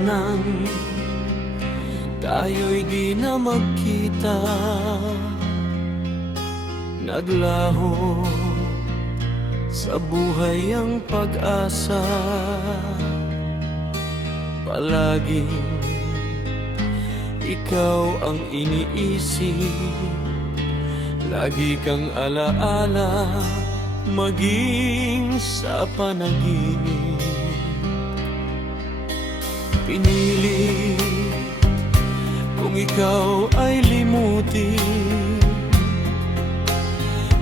nang tayo'y di na magkita. Naglaho sa buhay ang pag-asa, palaging ikaw ang iniisip, lagi kang alaala, maging sa panaginip. Pinili kung ikaw ay limutin,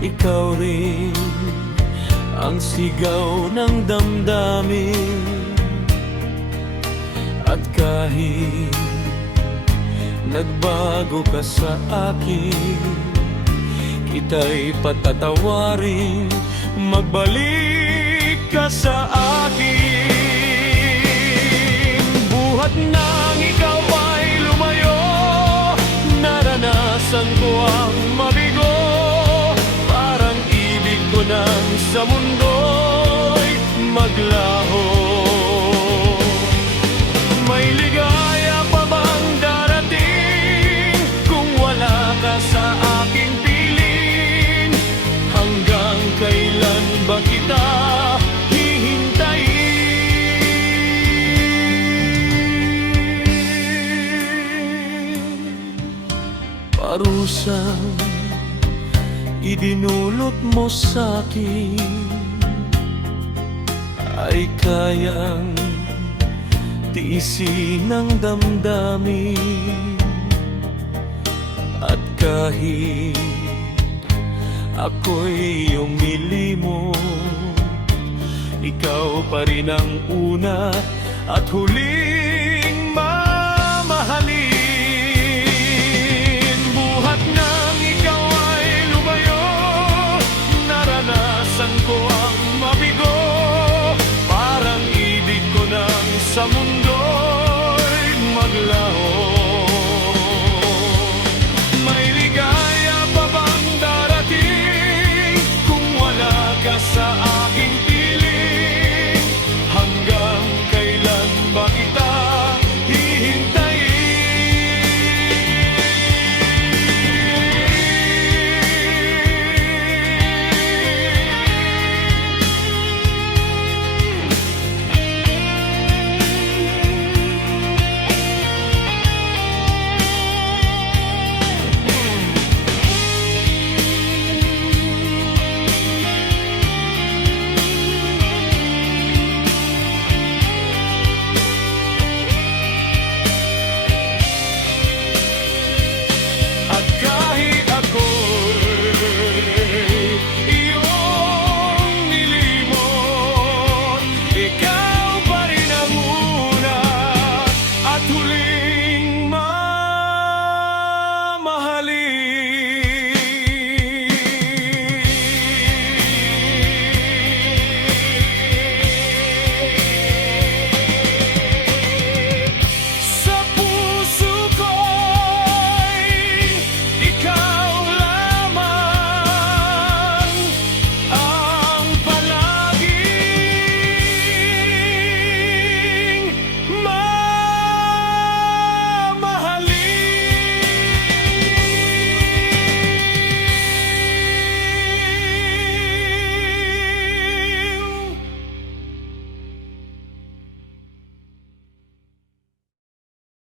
ikaw rin ang sigaw ng damdamin. At kahit nagbago ka sa akin, kita'y patatawarin, magbalik ka sa akin. Buhat nang ikaw ay lumayo, naranasan ko ang mabigo. Parang ibig ko nang sa mundo'y maglaho. May ligaya pa bang darating kung wala ka sa aking piling? Hanggang kailan ba kita hihintayin? Parusang idinulot mo sa'kin ay kayang tiisin ng damdamin. At kahit ako'y umilimo, ikaw pa rin ang una at huling mamahalin. Buhat nang ikaw ay lumayo, naranasan ko ang mabigo. Parang ibig ko nang sa mundo